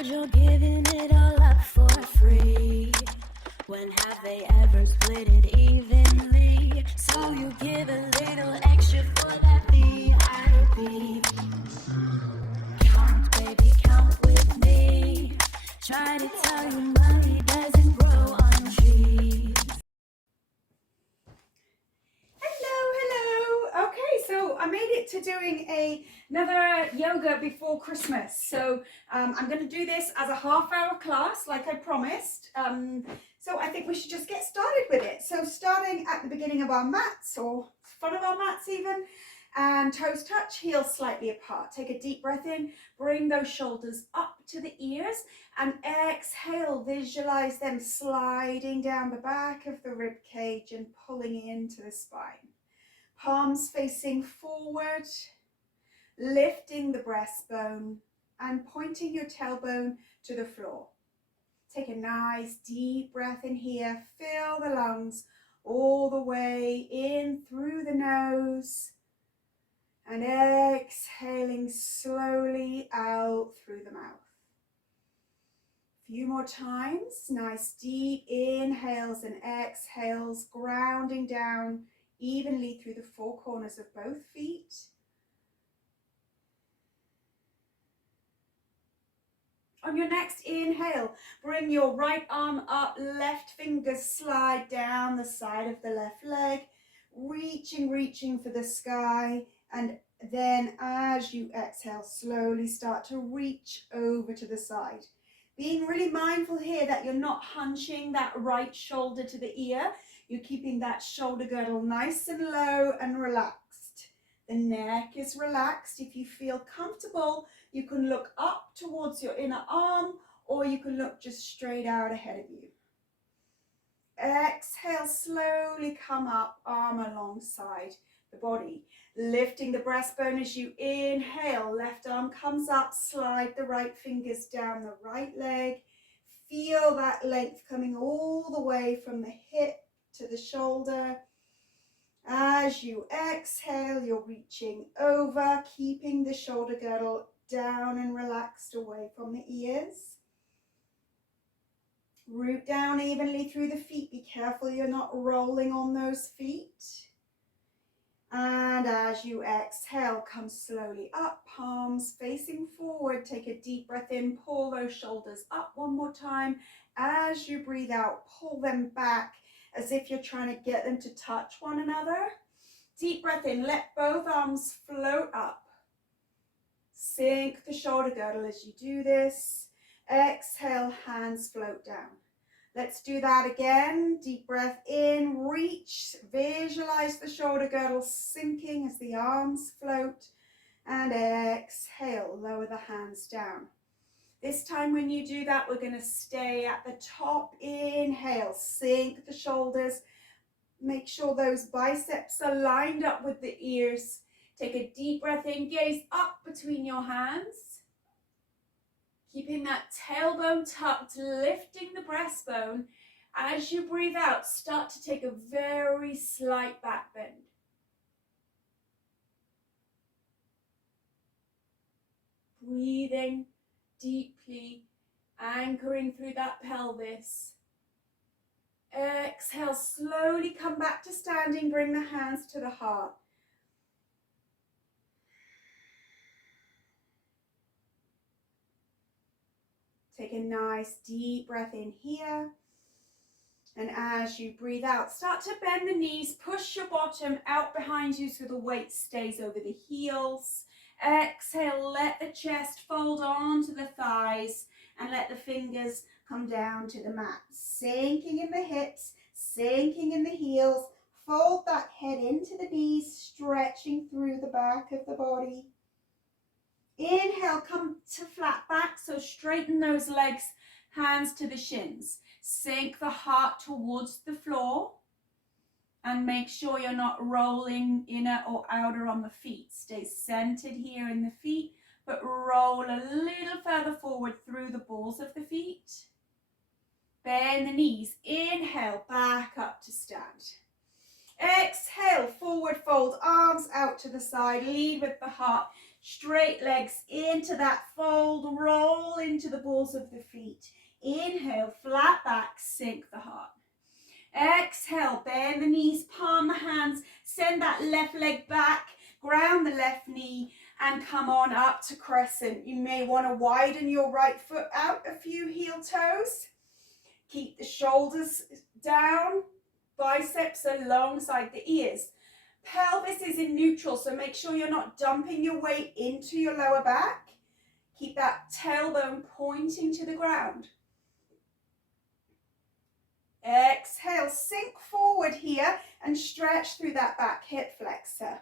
heard you're giving it all up for free. When have they ever split it evenly? So you give a little extra for that VIP. Count, baby, count with me. Try to tell you money doesn't grow on trees. Hello. Okay, so I made it to doing another yoga before Christmas. So I'm going to do this as a half-hour class, like I promised. So I think we should just get started with it. So starting at the beginning of our mats, or front of our mats even, and toes touch, heels slightly apart. Take a deep breath in, bring those shoulders up to the ears, and exhale, visualize them sliding down the back of the rib cage and pulling into the spine. Palms facing forward, lifting the breastbone and pointing your tailbone to the floor. Take a nice deep breath in here. Fill the lungs all the way in through the nose and exhaling slowly out through the mouth. A few more times. Nice deep inhales and exhales, grounding down evenly through the four corners of both feet. On your next inhale, bring your right arm up, left fingers slide down the side of the left leg, reaching for the sky, and then as you exhale, slowly start to reach over to the side. Being really mindful here that you're not hunching that right shoulder to the ear. You're keeping that shoulder girdle nice and low and relaxed. The neck is relaxed. If you feel comfortable, you can look up towards your inner arm, or you can look just straight out ahead of you. Exhale, slowly come up, arm alongside the body. Lifting the breastbone as you inhale, left arm comes up, slide the right fingers down the right leg. Feel that length coming all the way from the hip to the shoulder. As you exhale, you're reaching over, keeping the shoulder girdle down and relaxed away from the ears. Root down evenly through the feet. Be careful you're not rolling on those feet. And as you exhale, come slowly up, palms facing forward. Take a deep breath in, pull those shoulders up one more time. As you breathe out, pull them back as if you're trying to get them to touch one another. Deep breath in, let both arms float up. Sink the shoulder girdle as you do this. Exhale, hands float down. Let's do that again. Deep breath in, reach, visualize the shoulder girdle sinking as the arms float. And exhale, lower the hands down. This time when you do that, we're going to stay at the top. Inhale, sink the shoulders. Make sure those biceps are lined up with the ears. Take a deep breath in, gaze up between your hands. Keeping that tailbone tucked, lifting the breastbone. As you breathe out, start to take a very slight back bend. Breathing deeply, anchoring through that pelvis. Exhale, slowly come back to standing, bring the hands to the heart. Take a nice deep breath in here. And as you breathe out, start to bend the knees, push your bottom out behind you so the weight stays over the heels. Exhale, let the chest fold onto the thighs and let the fingers come down to the mat. Sinking in the hips, sinking in the heels. Fold that head into the knees, stretching through the back of the body. Inhale, come to flat back, so straighten those legs, hands to the shins. Sink the heart towards the floor and make sure you're not rolling inner or outer on the feet. Stay centered here in the feet, but roll a little further forward through the balls of the feet. Bend the knees. Inhale, back up to stand. Exhale, forward fold, arms out to the side, lead with the heart. Straight legs into that fold, roll into the balls of the feet. Inhale, flat back, sink the heart. Exhale, bend the knees, palm the hands, send that left leg back, ground the left knee, and come on up to crescent. You may want to widen your right foot out a few heel toes. Keep the shoulders down, biceps alongside the ears. Pelvis is in neutral, so make sure you're not dumping your weight into your lower back. Keep that tailbone pointing to the ground. Exhale, sink forward here and stretch through that back hip flexor.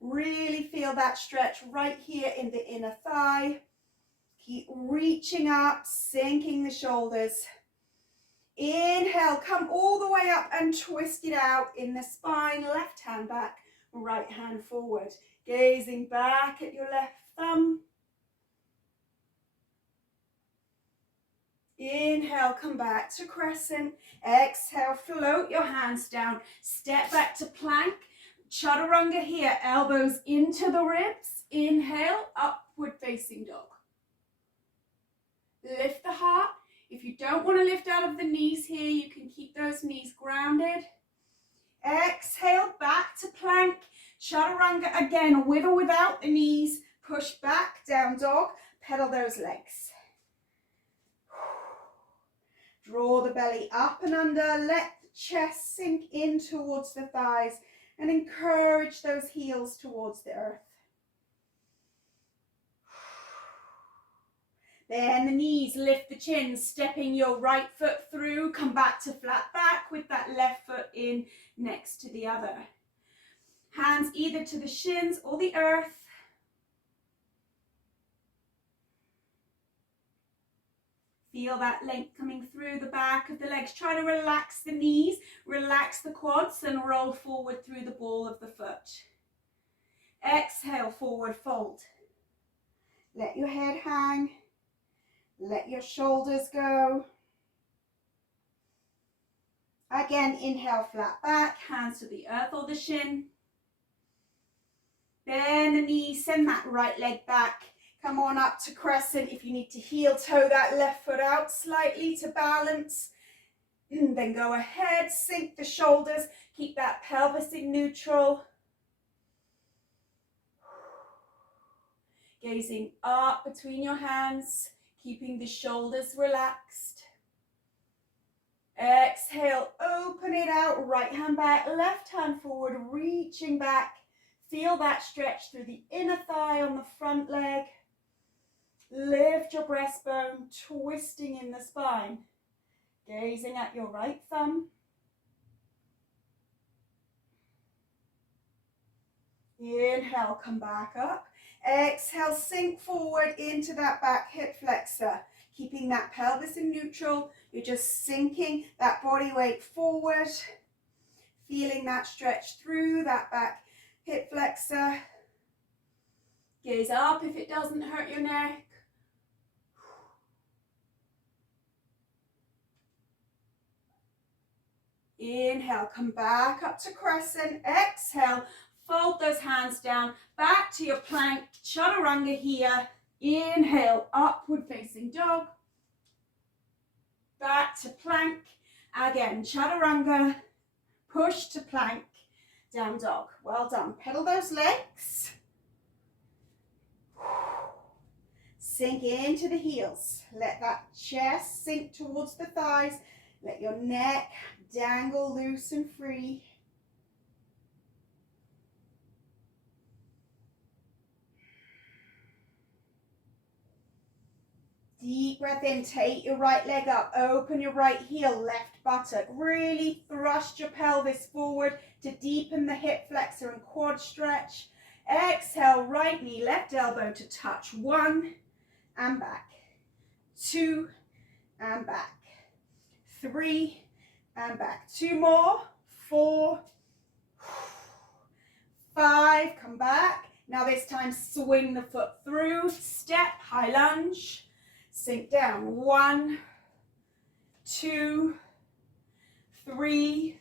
Really feel that stretch right here in the inner thigh. Keep reaching up, sinking the shoulders. Inhale, come all the way up and twist it out in the spine. Left hand back, right hand forward. Gazing back at your left thumb. Inhale, come back to crescent. Exhale, float your hands down. Step back to plank. Chaturanga here, elbows into the ribs. Inhale, upward facing dog. Lift the heart. If you don't want to lift out of the knees here, you can keep those knees grounded. Exhale, back to plank. Chaturanga again, with or without the knees. Push back, down dog. Pedal those legs. Draw the belly up and under. Let the chest sink in towards the thighs and encourage those heels towards the earth. Bend the knees, lift the chin, stepping your right foot through. Come back to flat back with that left foot in next to the other. Hands either to the shins or the earth. Feel that length coming through the back of the legs. Try to relax the knees, relax the quads and roll forward through the ball of the foot. Exhale, forward fold. Let your head hang. Let your shoulders go. Again, inhale, flat back, hands to the earth or the shin. Bend the knees, send that right leg back. Come on up to crescent. If you need to heel toe that left foot out slightly to balance, then go ahead, sink the shoulders, keep that pelvis in neutral. Gazing up between your hands, keeping the shoulders relaxed. Exhale, open it out, right hand back, left hand forward, reaching back. Feel that stretch through the inner thigh on the front leg. Lift your breastbone, twisting in the spine. Gazing at your right thumb. Inhale, come back up. Exhale, sink forward into that back hip flexor. Keeping that pelvis in neutral. You're just sinking that body weight forward. Feeling that stretch through that back hip flexor. Gaze up if it doesn't hurt your neck. Inhale, come back up to crescent. Exhale, fold those hands down, back to your plank, chaturanga here. Inhale, upward facing dog. Back to plank. Again, chaturanga, push to plank, down dog. Well done. Pedal those legs. Sink into the heels. Let that chest sink towards the thighs. Let your neck dangle loose and free. Deep breath in, take your right leg up, open your right heel, left buttock. Really thrust your pelvis forward to deepen the hip flexor and quad stretch. Exhale, right knee, left elbow to touch. 1 and back. 2 and back. 3 and back. 2 more. 4. 5, come back. Now this time swing the foot through, step, high lunge. Sink down. 1, 2, 3,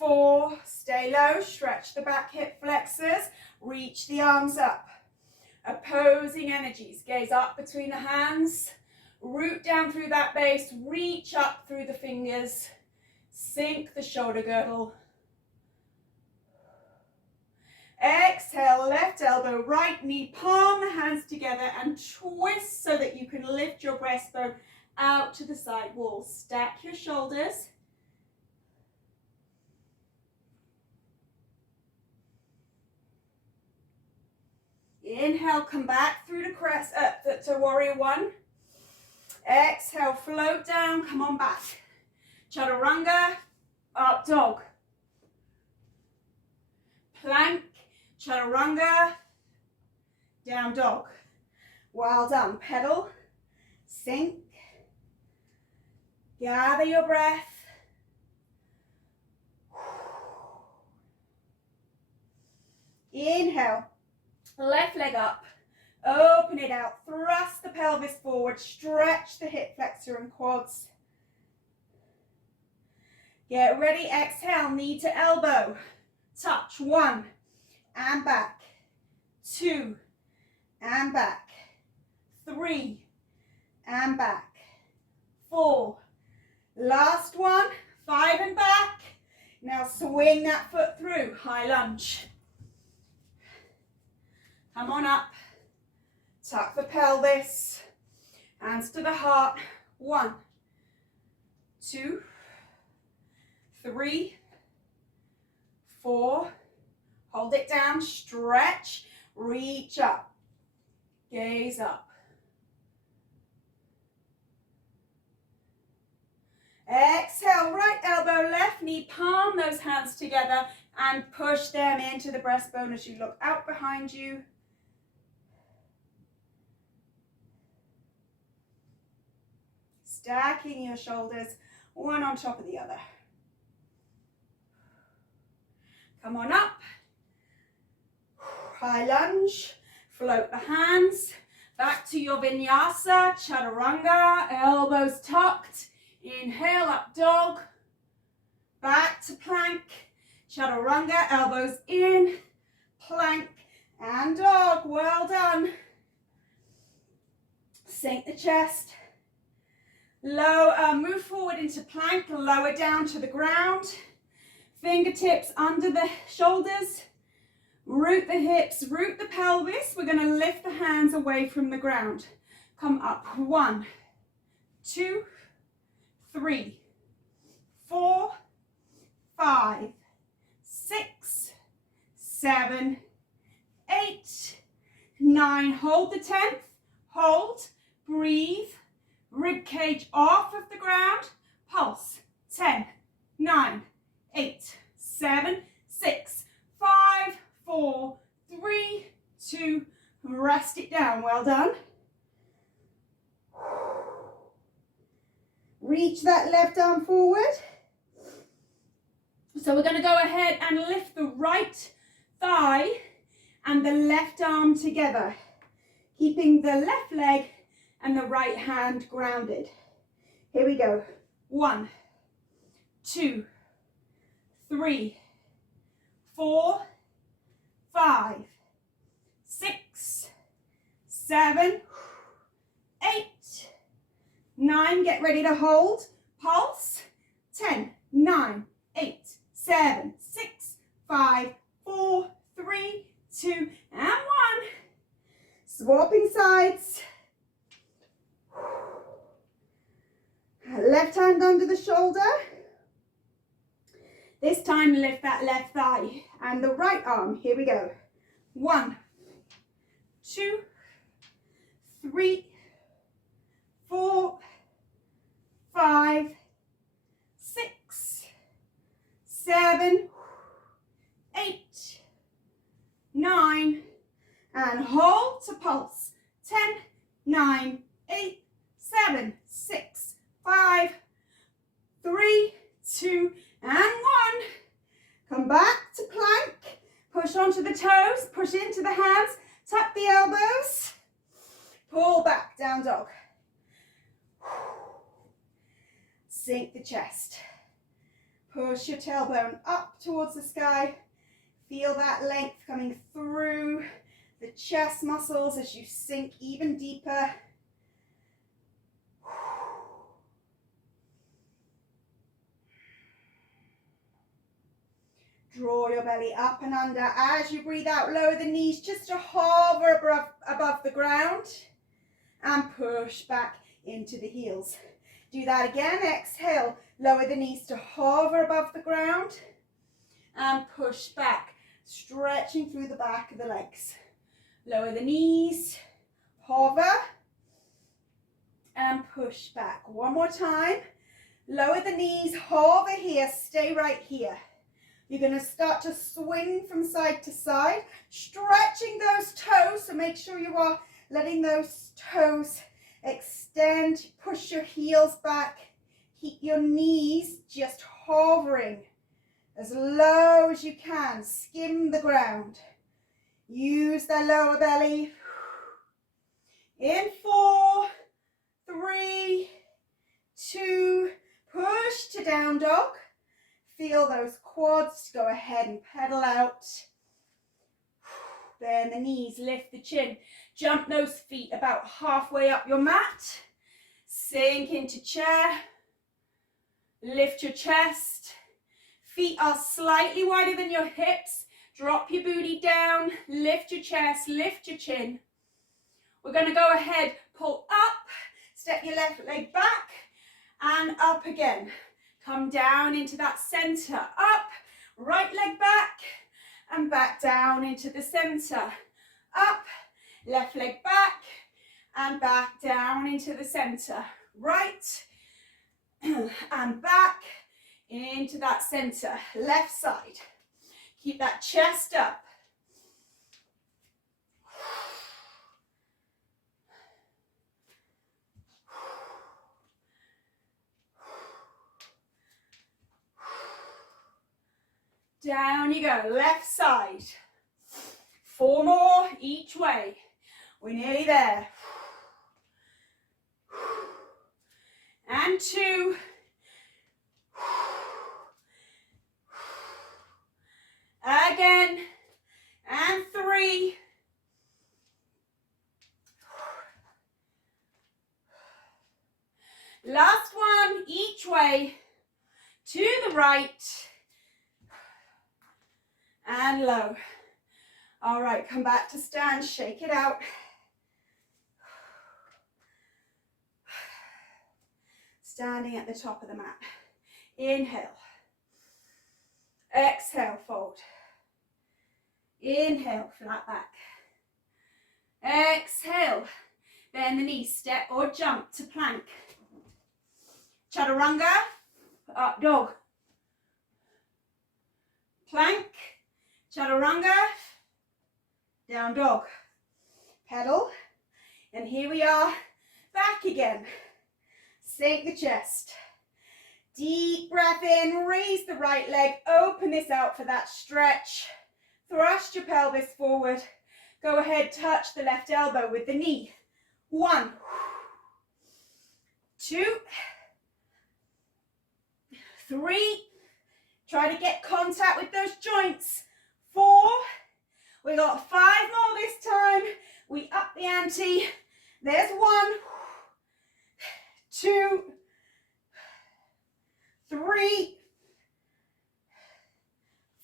4, stay low, stretch the back hip flexors, reach the arms up. Opposing energies, gaze up between the hands, root down through that base, reach up through the fingers, sink the shoulder girdle. Exhale, left elbow, right knee, palm the hands together and twist so that you can lift your breastbone out to the side wall. Stack your shoulders. Inhale, come back through to to warrior one. Exhale, float down, come on back. Chaturanga, up dog. Plank, chaturanga, down dog. Well done. Pedal, sink, gather your breath. Inhale, left leg up, open it out, thrust the pelvis forward, stretch the hip flexor and quads. Get ready, exhale, knee to elbow. Touch, 1, and back, 2, and back, 3, and back, 4, last one, 5 and back. Now swing that foot through, high lunge. Come on up, tuck the pelvis, hands to the heart, 1, 2, 3, 4, hold it down, stretch, reach up, gaze up. Exhale, right elbow, left knee, palm those hands together and push them into the breastbone as you look out behind you. Stacking your shoulders, one on top of the other. Come on up, high lunge, float the hands, back to your vinyasa, chaturanga, elbows tucked, inhale, up dog, back to plank, chaturanga, elbows in, plank and dog, well done. Sink the chest, move forward into plank, lower down to the ground. Fingertips under the shoulders, root the hips, root the pelvis. We're going to lift the hands away from the ground. Come up, 1, 2, 3, 4, 5, 6, 7, 8, 9. Hold the 10th, hold, breathe, rib cage off of the ground, pulse, 10, 9, 8, 7, 6, 5, 4, 3, 2, rest it down, well done. Reach that left arm forward. So we're going to go ahead and lift the right thigh and the left arm together, keeping the left leg and the right hand grounded. Here we go. 1, 2, 3, 4, 5, 6, 7, 8, 9. Get ready to hold. Pulse. 10, 9, 8, 7, 6, 5, 4, 3, 2, and 1. Swapping sides. Left hand under the shoulder. This time lift that left thigh and the right arm. Here we go. 1, 2, 3, 4, 5, 6, 7, 8, 9, and hold to pulse. 10, 9, 8, 7, 6, 5, 3, 2, and 1. Come back to plank. Push onto the toes, push into the hands, tuck the elbows, pull back, down dog. Sink the chest. Push your tailbone up towards the sky. Feel that length coming through the chest muscles as you sink even deeper. Draw your belly up and under. As you breathe out, lower the knees just to hover above the ground and push back into the heels. Do that again. Exhale, lower the knees to hover above the ground and push back, stretching through the back of the legs. Lower the knees, hover and push back. One more time. Lower the knees, hover here, stay right here. You're going to start to swing from side to side, stretching those toes, so make sure you are letting those toes extend. Push your heels back, keep your knees just hovering as low as you can. Skim the ground. Use the lower belly. In 4, 3, 2, push to down dog. Feel those quads. Go ahead and pedal out. Bend the knees, lift the chin. Jump those feet about halfway up your mat. Sink into chair. Lift your chest. Feet are slightly wider than your hips. Drop your booty down. Lift your chest, lift your chin. We're going to go ahead, pull up. Step your left leg back and up again. Come down into that center, up, right leg back, and back down into the center. Up, left leg back, and back down into the center. Right, and back into that center. Left side. Keep that chest up. Down you go, left side. 4 more each way. We're nearly there. And 2. Again. And 3. Last one each way. To the right. And low. All right, come back to stand, shake it out. Standing at the top of the mat. Inhale. Exhale, fold. Inhale, flat back. Exhale, bend the knees, step or jump to plank. Chaturanga, up dog. Plank. Chaturanga, down dog, pedal, and here we are, back again. Sink the chest, deep breath in, raise the right leg, open this out for that stretch, thrust your pelvis forward, go ahead, touch the left elbow with the knee. 1, 2, 3, try to get contact with those joints. 4, we got 5 more this time. We up the ante. There's 1, 2, 3,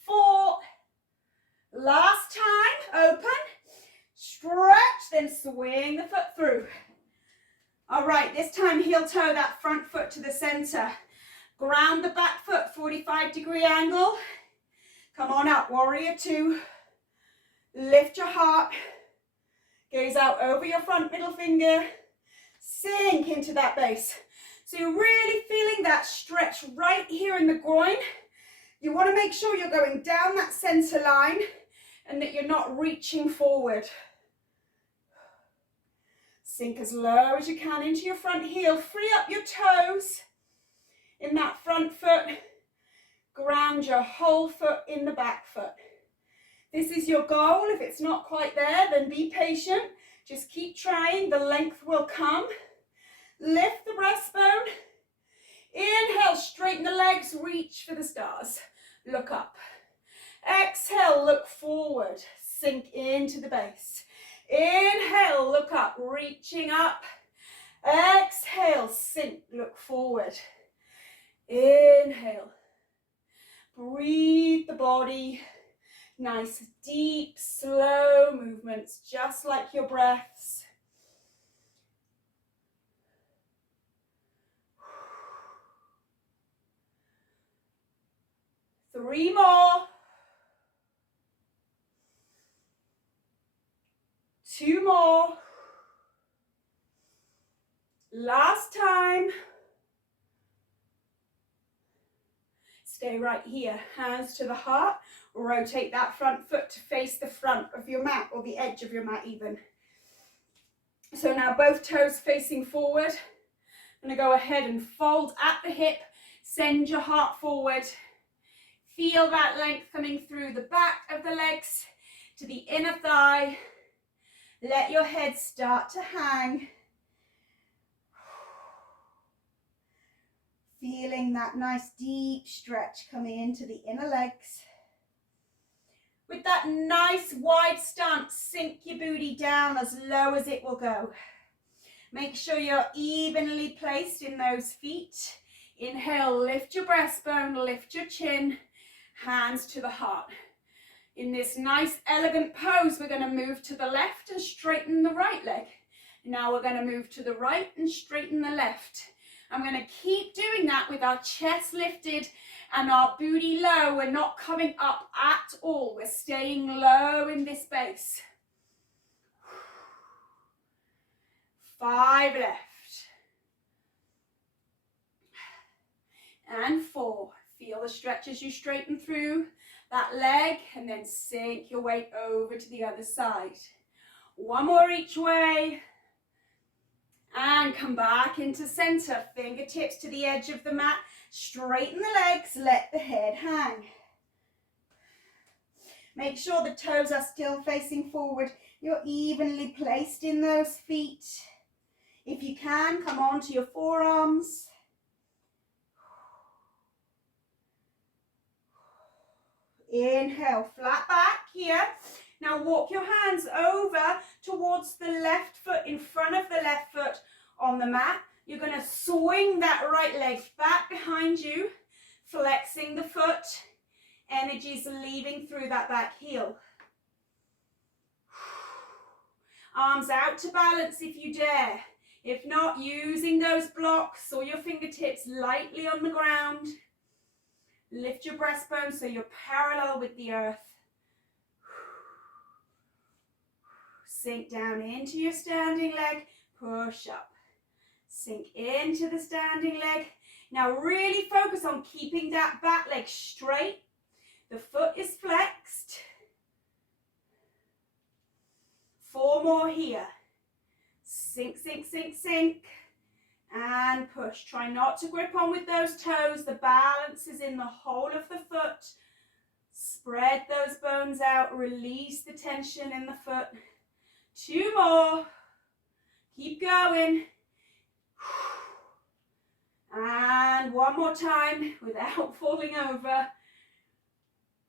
4. Last time, open, stretch, then swing the foot through. All right, this time heel toe that front foot to the center. Ground the back foot, 45-degree angle. Come on up, warrior 2. Lift your heart. Gaze out over your front middle finger. Sink into that base. So you're really feeling that stretch right here in the groin. You want to make sure you're going down that center line and that you're not reaching forward. Sink as low as you can into your front heel. Free up your toes in that front foot. Ground your whole foot in the back foot. This is your goal. If it's not quite there, then be patient. Just keep trying. The length will come. Lift the breastbone. Inhale, straighten the legs, reach for the stars. Look up. Exhale, look forward. Sink into the base. Inhale, look up, reaching up. Exhale, sink, look forward. Inhale. Breathe the body. Nice, deep, slow movements, just like your breaths. Three more. Two more. Last time. Stay right here, hands to the heart. Rotate that front foot to face the front of your mat, or the edge of your mat even. So now both toes facing forward. I'm going to go ahead and fold at the hip. Send your heart forward. Feel that length coming through the back of the legs to the inner thigh. Let your head start to hang. Feeling that nice deep stretch coming into the inner legs. With that nice wide stance, sink your booty down as low as it will go. Make sure you're evenly placed in those feet. Inhale, lift your breastbone, lift your chin, hands to the heart. In this nice elegant pose, we're going to move to the left and straighten the right leg. Now we're going to move to the right and straighten the left. I'm going to keep doing that with our chest lifted and our booty low. We're not coming up at all. We're staying low in this base. 5 left. And 4. Feel the stretch as you straighten through that leg, and then sink your weight over to the other side. 1 more each way. And come back into center. Fingertips to the edge of the mat. Straighten the legs, let the head hang. Make sure the toes are still facing forward. You're evenly placed in those feet. If you can, come onto your forearms. Inhale, flat back here. Now walk your hands over towards the left foot, in front of the left foot on the mat. You're going to swing that right leg back behind you, flexing the foot. Energy's leaving through that back heel. Arms out to balance if you dare. If not, using those blocks or your fingertips lightly on the ground. Lift your breastbone so you're parallel with the earth. Sink down into your standing leg, push up. Sink into the standing leg. Now really focus on keeping that back leg straight. The foot is flexed. 4 more here. Sink, sink, sink, sink. And push. Try not to grip on with those toes. The balance is in the whole of the foot. Spread those bones out. Release the tension in the foot. 2 more. Keep going. And 1 more time without falling over.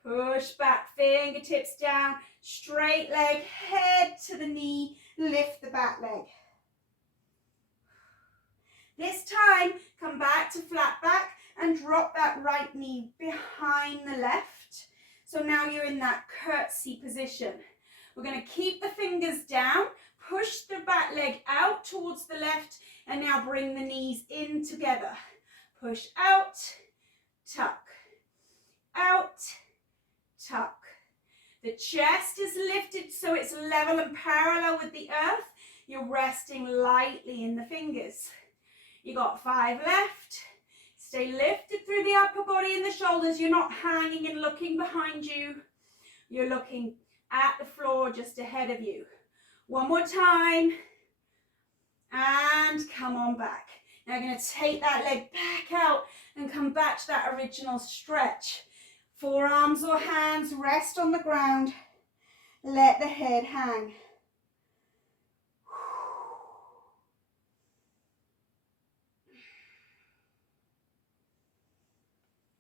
Push back, fingertips down. Straight leg, head to the knee. Lift the back leg. This time, come back to flat back and drop that right knee behind the left. So now you're in that curtsy position. We're going to keep the fingers down, push the back leg out towards the left, and now bring the knees in together. Push out, tuck, out, tuck. The chest is lifted so it's level and parallel with the earth. You're resting lightly in the fingers. You got 5 left. Stay lifted through the upper body and the shoulders. You're not hanging and looking behind you. You're looking at the floor just ahead of you. 1 more time. And come on back. Now you're going to take that leg back out and come back to that original stretch. Forearms or hands rest on the ground. Let the head hang.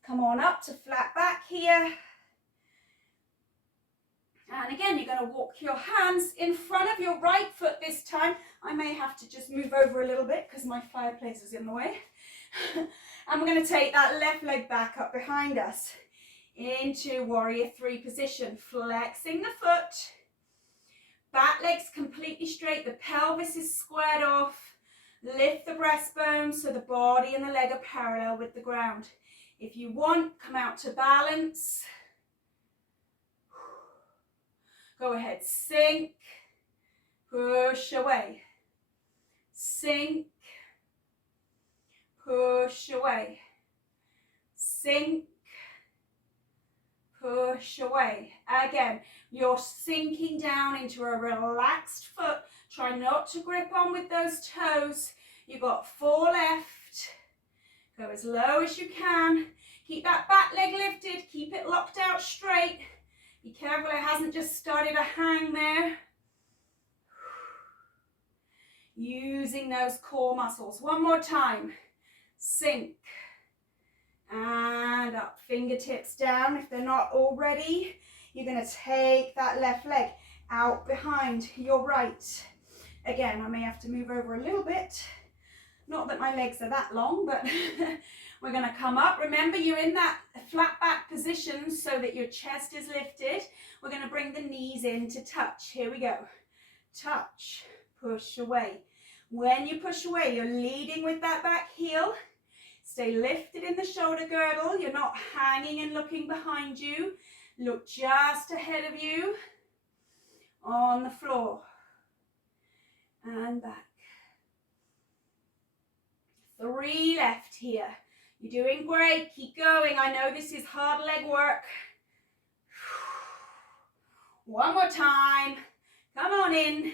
Come on up to flat back here. And again, you're going to walk your hands in front of your right foot this time. I may have to just move over a little bit because my fireplace is in the way. And we're going to take that left leg back up behind us into warrior three position, flexing the foot. Back leg's completely straight, the pelvis is squared off. Lift the breastbone so the body and the leg are parallel with the ground. If you want, come out to balance. Go ahead, sink, push away, sink, push away, sink, push away. Again, you're sinking down into a relaxed foot. Try not to grip on with those toes. You've got 4 left. Go as low as you can. Keep that back leg lifted. Keep it locked out straight. Be careful it hasn't just started to hang there. Using those core muscles. One more time. Sink. And up. Fingertips down if they're not already. You're going to take that left leg out behind your right. Again, I may have to move over a little bit. Not that my legs are that long, but we're going to come up. Remember, you're in that flat back position so that your chest is lifted. We're going to bring the knees in to touch. Here we go. Touch, push away. When you push away, you're leading with that back heel. Stay lifted in the shoulder girdle. You're not hanging and looking behind you. Look just ahead of you on the floor. And back. 3 left here. You're doing great. Keep going. I know this is hard leg work. One more time. Come on in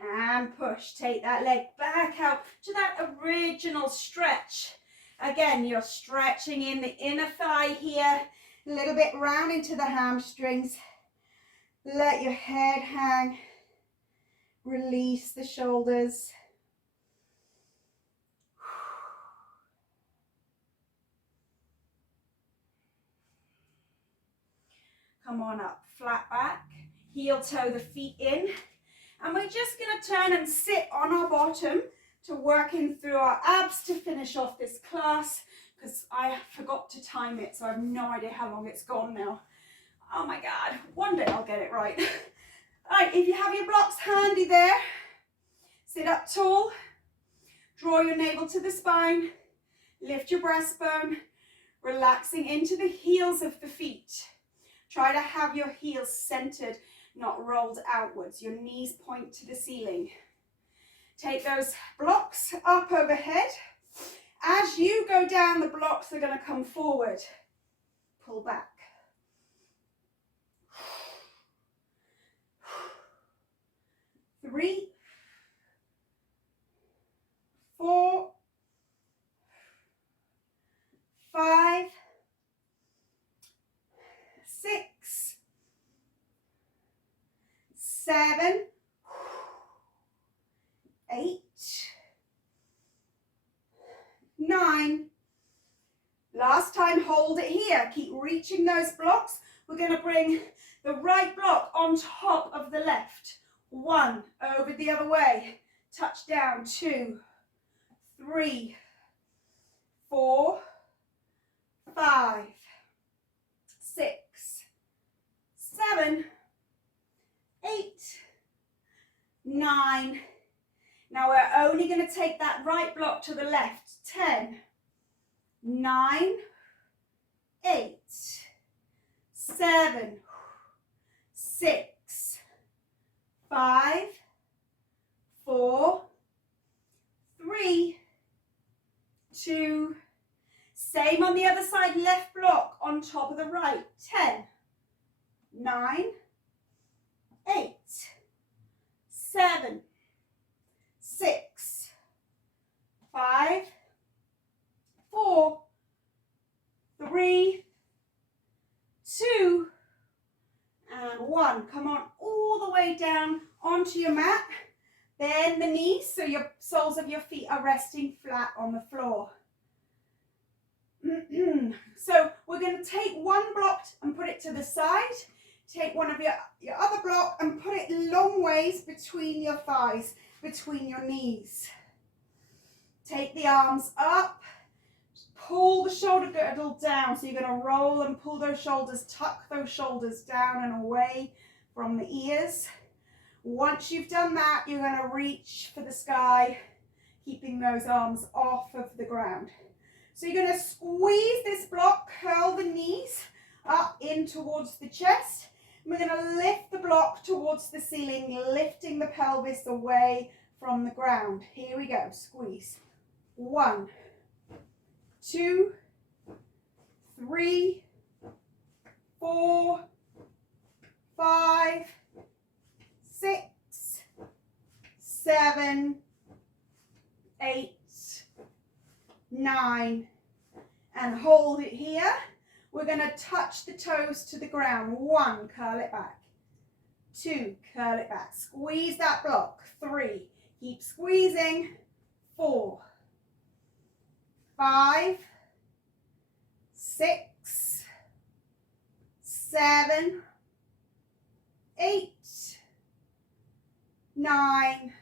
and push. Take that leg back out to that original stretch. Again, you're stretching in the inner thigh here. A little bit round into the hamstrings. Let your head hang. Release the shoulders. Come on up, flat back, heel toe the feet in. And we're just going to turn and sit on our bottom to work in through our abs to finish off this class, because I forgot to time it, so I have no idea how long it's gone now. Oh my God, one day I'll get it right. All right, if you have your blocks handy there, sit up tall, draw your navel to the spine, lift your breastbone, relaxing into the heels of the feet. Try to have your heels centered, not rolled outwards. Your knees point to the ceiling. Take those blocks up overhead. As you go down, the blocks are going to come forward. Pull back. 3, 4, 5, 6, 7, 8, 9. Last time, hold it here. Keep reaching those blocks. We're going to bring the right block on top of the left. 1, over the other way. Touch down. 2, 3, 4, 5, 6, 7, 8, 9. Now we're only going to take that right block to the left. 10, 9, 8, 7, 6, 5, 4, 3, 2. Same on the other side, left block on top of the right. 10, 9, 8, 7, 6, 5, 4, 3, 2, and 1. Come on all the way down onto your mat. Bend the knees so your soles of your feet are resting flat on the floor. So we're going to take one block and put it to the side. Take one of your other block and put it long ways between your thighs, between your knees. Take the arms up, pull the shoulder girdle down. So you're going to roll and pull those shoulders, tuck those shoulders down and away from the ears. Once you've done that, you're going to reach for the sky, keeping those arms off of the ground. So you're going to squeeze this block, curl the knees up in towards the chest. And we're going to lift the block towards the ceiling, lifting the pelvis away from the ground. Here we go, squeeze. 1, 2, 3, 4, 5, 6, 7, 8, 9, and hold it here. We're going to touch the toes to the ground. 1, curl it back. 2, curl it back. Squeeze that block. 3, keep squeezing. 4, 5, 6, 7, 8, 9,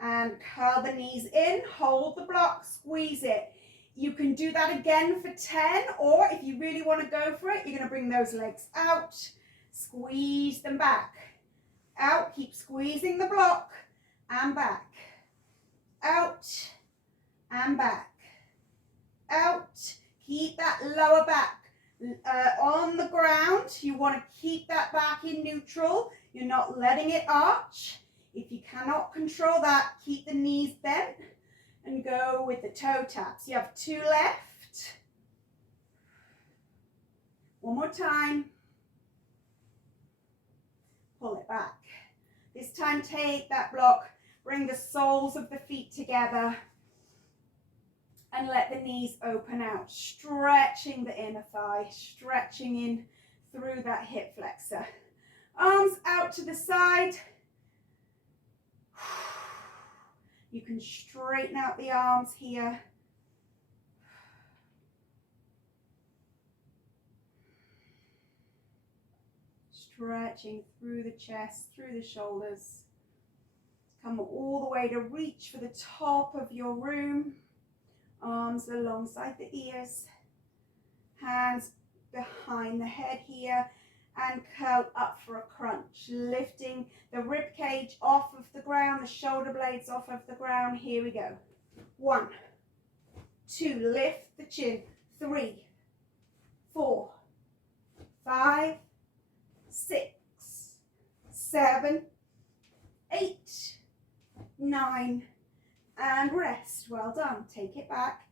and curl the knees in, hold the block, squeeze it. You can do that again for 10, or if you really want to go for it, you're going to bring those legs out, squeeze them back. Out, keep squeezing the block, and back. Out, and back. Out, keep that lower back on the ground. You want to keep that back in neutral. You're not letting it arch. If you cannot control that, keep the knees bent and go with the toe taps. You have 2 left. One more time. Pull it back. This time take that block, bring the soles of the feet together and let the knees open out, stretching the inner thigh, stretching in through that hip flexor. Arms out to the side. You can straighten out the arms here. Stretching through the chest, through the shoulders. Come all the way to reach for the top of your room. Arms alongside the ears. Hands behind the head here. And curl up for a crunch, lifting the rib cage off of the ground, the shoulder blades off of the ground. Here we go. 1, 2, lift the chin. 3, 4, 5, 6, 7, 8, 9, and rest. Well done. Take it back.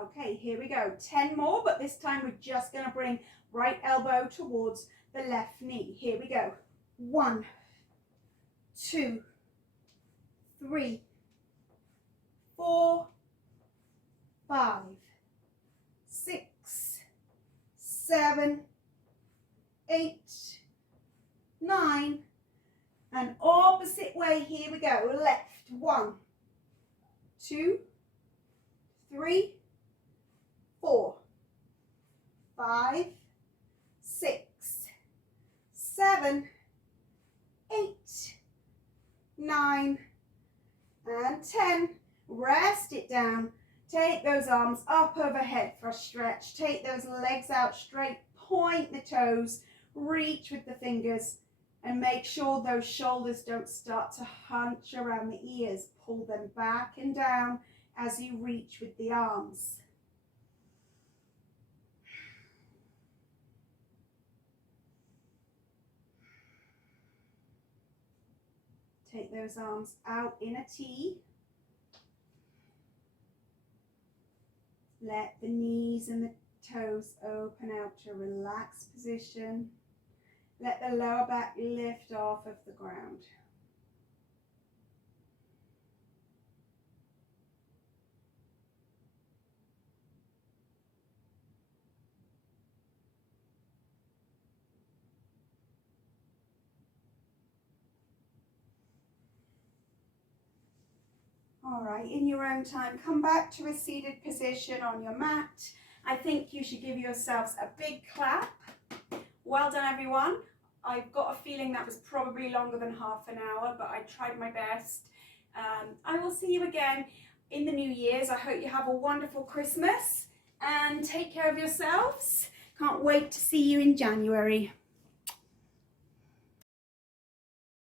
Okay, here we go. 10 more, but this time we're just going to bring right elbow towards the left knee. Here we go. 1, 2, 3, 4, 5, 6, 7, 8, 9, and opposite way. Here we go. Left. 1, 2, 3, 4, 5, 6, 7, 8, 9, and 10. Rest it down. Take those arms up overhead for a stretch. Take those legs out straight. Point the toes. Reach with the fingers. And make sure those shoulders don't start to hunch around the ears. Pull them back and down as you reach with the arms. Take those arms out in a T. Let the knees and the toes open out to a relaxed position. Let the lower back lift off of the ground. All right, in your own time, come back to a seated position on your mat. I think you should give yourselves a big clap. Well done, everyone. I've got a feeling that was probably longer than half an hour, but I tried my best. I will see you again in the New Year's. I hope you have a wonderful Christmas and take care of yourselves. Can't wait to see you in January.